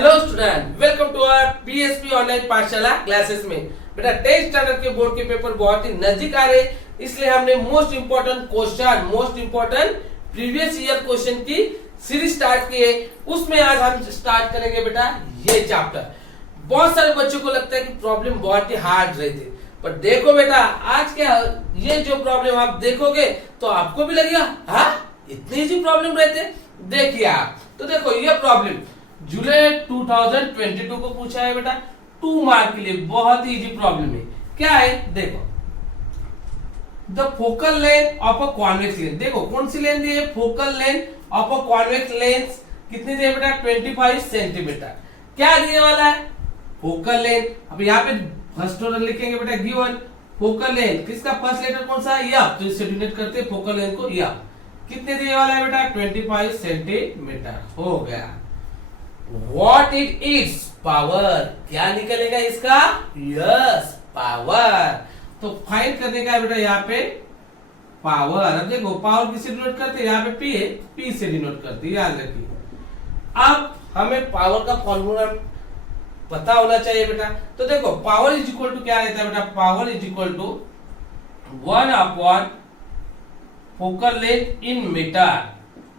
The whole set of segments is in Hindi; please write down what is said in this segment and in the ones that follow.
Hello student, welcome to our PSP online पाठशाला क्लासेस में। बेटा 10th स्टैंडर्ड के बोर्ड के पेपर बहुत ही नजदीक आ रहे, इसलिए हमने most important previous year question की सीरीज स्टार्ट की है। उसमें आज हम स्टार्ट करेंगे बेटा ये चैप्टर। बहुत सारे बच्चों को लगता है कि प्रॉब्लम बहुत ही हार्ड रहे थे, पर देखो बेटा आज क्या ये जो प्रॉब्लम आप देखोगे तो आपको भी लगेगा हाँ इतनी इजी प्रॉब्लम रहते। देखिए आप तो देखो ये प्रॉब्लम जुलाई 2022 को पूछा है बेटा 2 मार्क के लिए, बहुत ही इजी प्रॉब्लम है। क्या है देखो, the focal length of a convex lens. देखो कौन सी लेंथ दी है, focal length of a convex lens कितनी दी है बेटा 25 सेंटीमीटर। क्या दिए वाला है फोकल लेंथ। अब यहाँ पे फर्स्ट ऑर्डर लिखेंगे बेटा गिवन फोकल लेंथ, किसका फर्स्ट लेटर कौन सा है एफ, तो इससे डिनोट करते हैं फोकल लेंथ को एफ। कितने दिए वाला है बेटा 25 सेंटीमीटर हो गया। What it is पावर, क्या निकलेगा इसका यस पावर। तो फाइंड करने का है बेटा यहाँ पे पावर। अब देखो पावर किससे डिनोट करते हैं, यहाँ पे पी है, पी से डिनोट करते हैं, याद रखिए। अब हमें पावर का फॉर्मूला पता होना चाहिए बेटा। तो देखो पावर इज इक्वल टू क्या रहता है बेटा, power is equal to 1 upon focal length in metre.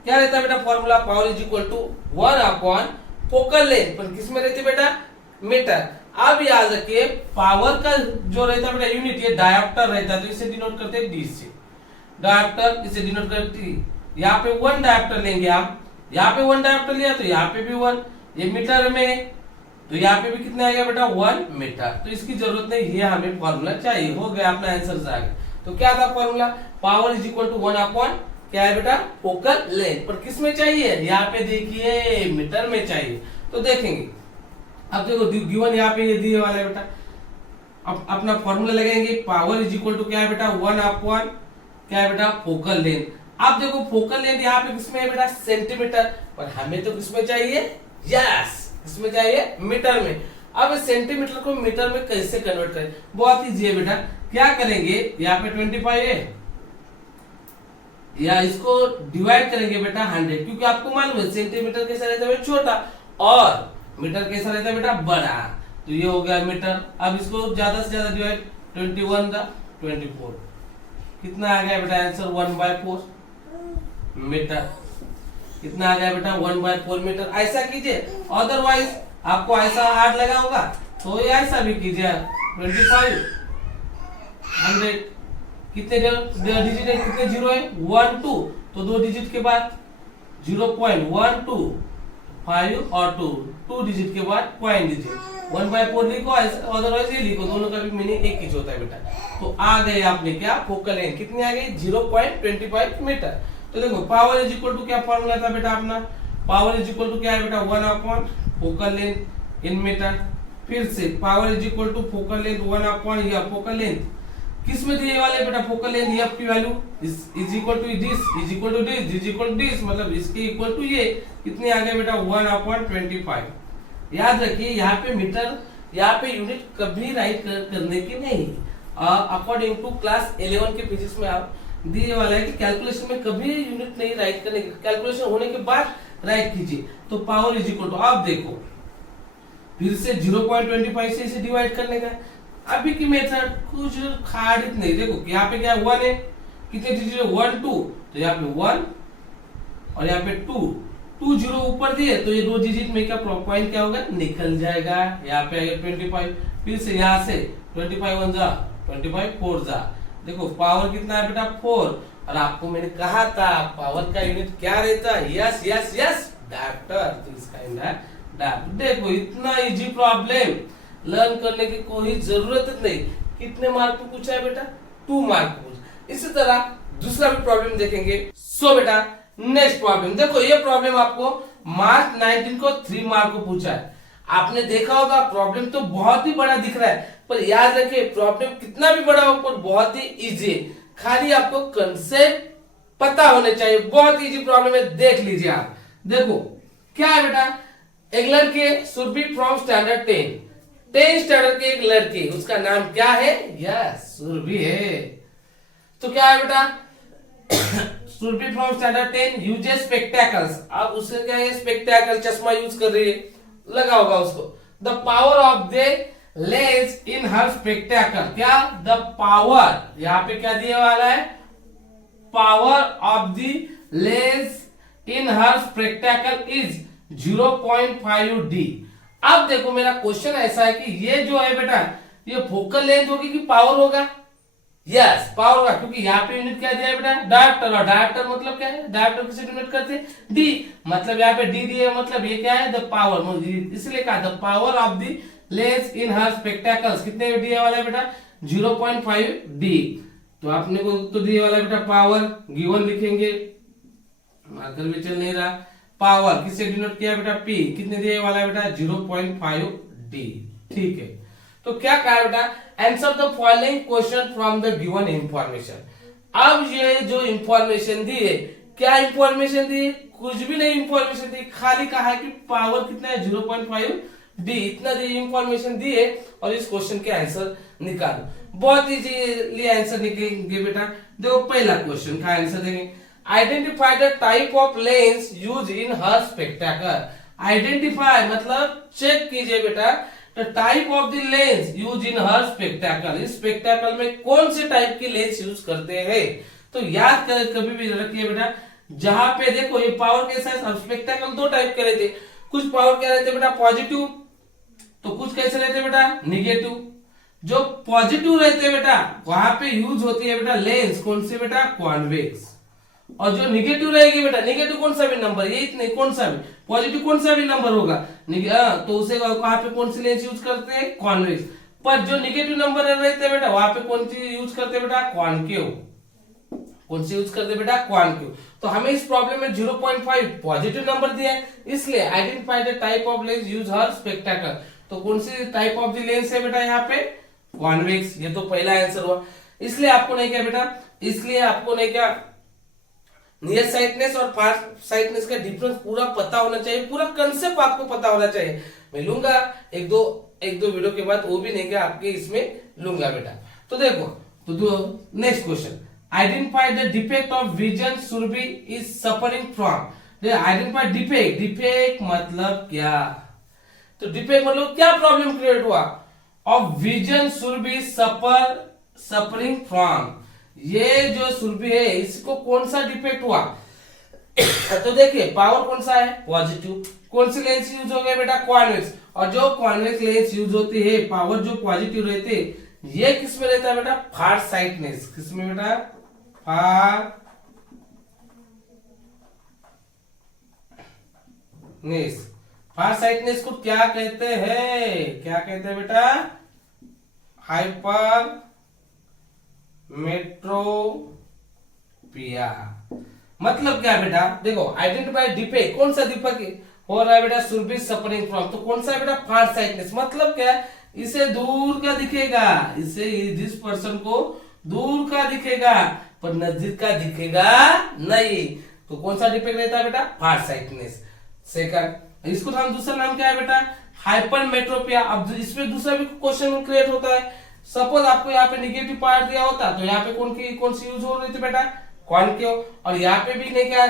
क्या रहता है बेटा formula, power is equal to 1 upon focal length, पर किस में रहती है बेटा मीटर। अब याद रखिए पावर का जो रहता है बेटा यूनिट ये डायोप्टर रहता है, तो इसे डिनोट करते हैं डी से। डायोप्टर इसे डिनोट करते हैं, यहाँ पे 1 डायोप्टर लेंगे आप, यहाँ पे 1 डायोप्टर लिया तो यहाँ पे भी 1, ये मीटर में तो यहाँ पे भी कितना आएगा बेटा 1 मीटर। तो इसकी जरूरत नहीं, ये हमें फॉर्मूला चाहिए, हो गया अपना आंसर आ गया। तो क्या था formula, power is equal to 1 upon क्या है बेटा फोकल लेंथ, पर किस में चाहिए, यहाँ पे देखिए मीटर में चाहिए। तो देखेंगे अब देखो गिवन यहाँ पे ये दिए वाला है बेटा। अब अपना फॉर्मूला लगाएंगे, पावर इज इक्वल टू क्या है बेटा 1 अपॉन क्या है बेटा फोकल लेंथ। अब देखो फोकल लेंथ यहाँ पे किसमें है बेटा सेंटीमीटर, पर हमें तो किसमें चाहिए यस किसमें चाहिए मीटर में। अब सेंटीमीटर को मीटर में कैसे कन्वर्ट करें, बहुत इजी है बेटा। क्या करेंगे यहाँ पे 25 है, या इसको डिवाइड करेंगे बेटा 100, क्योंकि आपको मालूम है सेंटीमीटर कैसा रहता है छोटा और मीटर कैसा रहता है बेटा बड़ा। तो ये हो गया मीटर। अब इसको ज्यादा से ज्यादा डिवाइड 21 का 24, कितना आ गया बेटा आंसर 1/4 मीटर। कितना आ गया बेटा 1/4 मीटर। ऐसा कीजिए, अदरवाइज आपको ऐसा हार्ड लगा होगा तो ये ऐसा भी कीजिए 25 100 कितने डिजिट है, कितने जीरो है 1 2, तो 2 डिजिट के बाद 0.125 और 2 डिजिट के बाद पॉइंट डिजिट 1/4 लिखो, अदरवाइज ये लिखो, दोनों का भी मीनिंग एक ही होता है बेटा। तो आ गए आपने क्या फोकल लेंथ कितनी आ गई 0.25 मीटर। तो देखो पावर इज इक्वल टू क्या फॉर्मूला था बेटा अपना, पावर इज इक्वल टू क्या है बेटा 1 upon focal length in metre. फिर से power is equal to focal length 1 upon या फोकल लेंथ किस में दिए वाले बेटा फोकल लेंथ एफ की value is equal to this is equal to this is equal to this, मतलब इसके इक्वल टू ये कितने आ गए बेटा 1 अपॉन 25। याद रखिए यहाँ पे मीटर, यहाँ पे यूनिट कभी राइट करने की नहीं। अकॉर्डिंग टू क्लास 11 के फिजिक्स में आप दिए वाला है कि कैलकुलेशन में कभी यूनिट नहीं राइट करने की, कैलकुलेशन होने के बाद राइट कीजिए। तो पावर इज इक्वल टू आप देखो फिर से 0.25 से इसे डिवाइड करने का। अभी की मेथड कुछ खारित नहीं, देखो यहाँ पे क्या 1 है, कितने डिजिट है 1 2, तो यहाँ पे 1 और यहाँ पे 2 0 ऊपर दिए तो ये 2 डिजिट में क्या पॉइंट क्या होगा निकल जाएगा। यहाँ पे आएगा 25, फिर से यहाँ से 25 1 जा 25 4 जा। देखो पावर कितना है बेटा 4, और आपको मैंने कहा था पावर का यूनिट क्या रहता है यस यस यस डायोप्टर, तो इसका डायोप्टर। देखो इतना इजी प्रॉब्लम लर्न करने की कोई जरूरत नहीं। कितने मार्क पे पूछा है बेटा 2 मार्क पूछा। इसी तरह दूसरा भी प्रॉब्लम देखेंगे। सो बेटा नेक्स्ट प्रॉब्लम देखो, ये प्रॉब्लम आपको मार्च 19 को 3 मार्क को पूछा है। आपने देखा होगा प्रॉब्लम तो बहुत ही बड़ा दिख रहा है, पर याद रखिए प्रॉब्लम कितना भी बड़ा हो पर बहुत ही इजी है, खाली आपको कंसेप्ट पता होने चाहिए। बहुत इजी प्रॉब्लम है, देख लीजिए आप। देखो क्या है बेटा, एक लड़के सुरभि फ्रॉम स्टैंडर्ड 10 स्टैंडर्ड के एक लड़की, उसका नाम क्या है यस सुरभि है। तो क्या है बेटा Surabhi from standard 10 uses spectacles. अब उससे क्या है स्पेक्टेकल चश्मा यूज कर रही है। लगा होगा उसको। The power of the lens in her spectacle, क्या द पावर, यहाँ पे क्या दिया वाला है, power of the lens in her spectacle is 0.5 D. अब देखो मेरा क्वेश्चन ऐसा है कि ये जो है बेटा ये फोकल लेंथ होगी कि पावर होगा? यस पावर होगा, क्योंकि यहाँ पे यूनिट क्या दिया है बेटा, डायप्टर, और डायप्टर मतलब क्या है, डायप्टर किसे डिनोट करते हैं, डी, मतलब यहाँ पे डी दिया मतलब ये क्या है, द पावर, इसलिए कहा the power of the lens in her spectacles कितने दिया वाला है बेटा, 0.5 डी। तो आपने को तो दिया वाला बेटा पावर, गिवन लिखेंगे, मार्कर भी चल नहीं रहा, पावर किससे डिनोट किया बेटा, पी, कितने दिए वाला है बेटा, 0.5 डी। ठीक है, तो क्या कहा बेटा, answer the following question from the given information. अब ये जो इंफॉर्मेशन दी है, क्या इंफॉर्मेशन दी है, कुछ भी नहीं इंफॉर्मेशन दी, खाली कहा है कि पावर कितना है, 0.5 डी, इतना दी इंफॉर्मेशन दी है, और इस क्वेश्चन के आंसर निकालो। बहुत इजीली आंसर निकलेंगे बेटा। देखो पहला क्वेश्चन का आंसर देंगे, identify the type of lens use in her spectacle. Identify मतलब चेक कीजिए बेटा, the type of the lens use in her spectacle, इस स्पेक्टेकल में कौन से टाइप की लेंस यूज करते हैं। तो याद कर कभी भी रखिए बेटा, जहां पे देखो ये पावर कैसा है, स्पेक्टेकल दो टाइप के रहते, कुछ पावर क्या रहते बेटा, पॉजिटिव, तो कुछ कैसे रहते बेटा, निगेटिव। जो पॉजिटिव रहते बेटा वहां पे यूज होती है बेटा लेंस कौन से बेटा, कॉन्वेक्स, और जो निगेटिव रहेगी बेटा, निगेटिव कौन सा भी नंबर, ये इतने कौन सा भी, पॉजिटिव कौन सा भी नंबर होगा, तो उसे वहां पे कौन सी लेंस यूज करते हैं, कॉन्वेक्स। पर जो निगेटिव नंबर रहते हैं बेटा वहां पे कौन सी यूज करते हैं बेटा, कॉनकेव, कौन सी यूज करते बेटा, कॉनकेव। तो हमें इस प्रॉब्लम में 0.5 पॉजिटिव नंबर दिया है, इसलिए identify the type of lens use her spectacle. तो कौन सी टाइप ऑफ द लेंस है बेटा, यहाँ पे कॉन्वेक्स, ये तो पहला आंसर हुआ। इसलिए आपको नहीं क्या बेटा, इसलिए आपको नहीं क्या, नियर साइटनेस और फार साइटनेस का डिफरेंस पूरा पता होना चाहिए, पूरा कंसेप्ट आपको पता होना चाहिए। मैं लूंगा एक दो वीडियो के बाद, वो भी नहीं क्या आपके इसमें लूंगा बेटा। तो देखो, तो next question, identify the defect of vision Surabhi is suffering from. Identify defect, defect मतलब क्या, तो डिफेक्ट मतलब क्या प्रॉब्लम क्रिएट हुआ, of vision Surabhi suffering from, ये जो सुरभि है इसको कौन सा डिफेक्ट हुआ। तो देखिए पावर कौन सा है, पॉजिटिव, कौन सी लेंस यूज हो गया बेटा, कॉन्वेक्स, और जो कॉन्वेक्स लेंस यूज होती है, पावर जो पॉजिटिव रहते, ये किसमें रहता है बेटा, फार साइटनेस, किसमें बेटा, फार नेस। फार साइटनेस को क्या कहते हैं, क्या कहते हैं बेटा, हाइपर मेट्रोपिया। मतलब क्या बेटा, देखो आइडेंटिफाई डिफेक्ट, कौन सा डिफेक्ट हो रहा है बेटा, सुरभि सफरिंग फ्रॉम, तो कौन सा है बेटा, फार साइटनेस। मतलब क्या, इसे दूर का दिखेगा, इसे जिस पर्सन को दूर का दिखेगा पर नजदीक का दिखेगा नहीं, तो कौन सा डिफेक्ट रहता है बेटा, फार साइटनेस। सेकंड, इसको हम दूसरा नाम क्या है बेटा, हाइपर मेट्रोपिया। अब इसमें दूसरा भी क्वेश्चन क्रिएट होता है, सपोज आपको यहाँ पे निगेटिव पार्ट दिया होता, तो यहाँ पे कौन सी यूज हो रही थी बेटा, कॉनकेव, और यहाँ पे भी नहीं क्या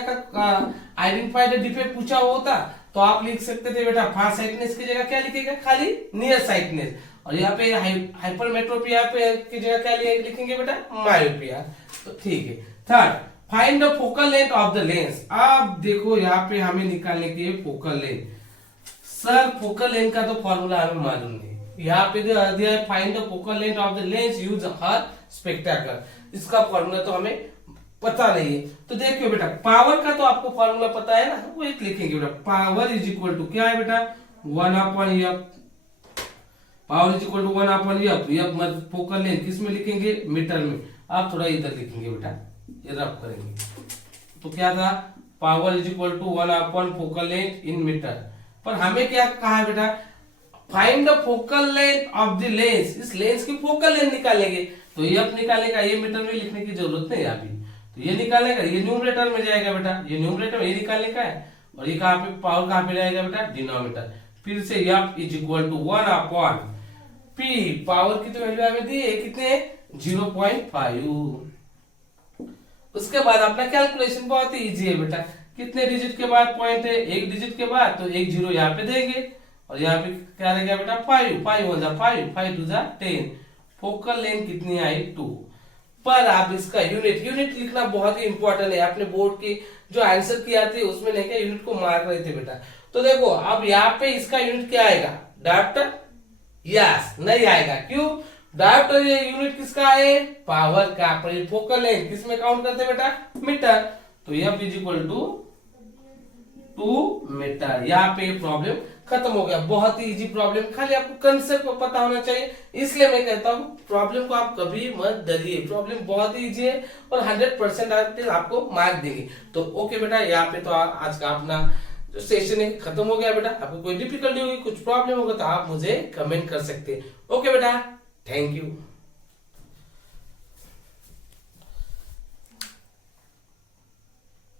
आइडेंटिफाई द डिफेक्ट पूछा होता, तो आप लिख सकते थे बेटा फार साइटनेस की जगह क्या लिखेगा, खाली नियर साइटनेस, और यहाँ पे हाइपर मेट्रोपिया पे की जगह क्या लिखेंगे बेटा, मायोपिया। तो ठीक है। Third, find the focal length of the lens. अब देखो यहाँ पे हमें निकालने की है focal length. Sir focal length का तो फॉर्मूला हमें मालूम नहीं, यहाँ पे दिया है find the focal length of the lens use her spectacle, इसका फॉर्मूला तो हमें पता नहीं है। तो देखियो बेटा, पावर का तो आपको फॉर्मूला पता है ना, वो एक लिखेंगे बेटा, पावर इज इक्वल टू क्या है बेटा, 1/f, power is equal to 1/f, F मतलब फोकल लेंथ किस में लिखेंगे, मीटर में। आप थोड़ा इधर लिखेंगे बेटा, ये रफ करेंगे, तो क्या था, power is equal to 1/, focal length in metre. पर हमें क्या कहा है बेटा, find the focal length of the lens, इस लेंस की फोकल लेंथ निकालेंगे, तो ये अब निकालेगा, ये मीटर में लिखने की जरूरत नहीं अभी, तो ये निकालेगा, ये न्यूमरेटर में जाएगा बेटा, ये न्यूमरेटर में ये निकालने का है, और ये कहाँ पे, पावर कहाँ पे रहेगा बेटा, डिनोमिनेटर। फिर से f is equal to 1/p, power की तो वैल्यू हमें दी है कितने, 0.5। उसके बाद अपना कैलकुलेशन बहुत ही इजी है बेटा, कितने डिजिट के बाद पॉइंट है, एक डिजिट के बाद, तो एक जीरो यहाँ पे देंगे, और यहाँ पे क्या रह गया बेटा 5, 5 1 जा 5, 5 2 जा 10। फोकल लेंथ कितनी आई 2। पर आप इसका यूनिट लिखना बहुत ही इंपॉर्टेंट है। आपने बोर्ड की जो आंसर किया थे उसमें नहीं क्या यूनिट को मार्क रहे थे बेटा। तो देखो अब यहाँ पे इसका यूनिट क्या आएगा डायोप्टर, यस नहीं आएगा। क्यों? डायोप्टर यूनिट किसका है पावर का, पर फोकल लेंथ किसमें काउंट करते बेटा मीटर। तो F is equal to 2 metre. यहाँ पे प्रॉब्लम खत्म हो गया। बहुत ही इजी प्रॉब्लम, खाली आपको कंसेप्ट को पता होना चाहिए। इसलिए मैं कहता हूँ प्रॉब्लम को आप कभी मत डरिए, प्रॉब्लम बहुत ही इजी है और 100% आपको मार्क देंगे। तो ओके बेटा, यहाँ पे तो आज का अपना जो सेशन है खत्म हो गया बेटा। आपको कोई डिफिकल्टी होगी, कुछ प्रॉब्लम होगा तो आप मुझे कमेंट कर सकते हैं। ओके बेटा, थैंक यू।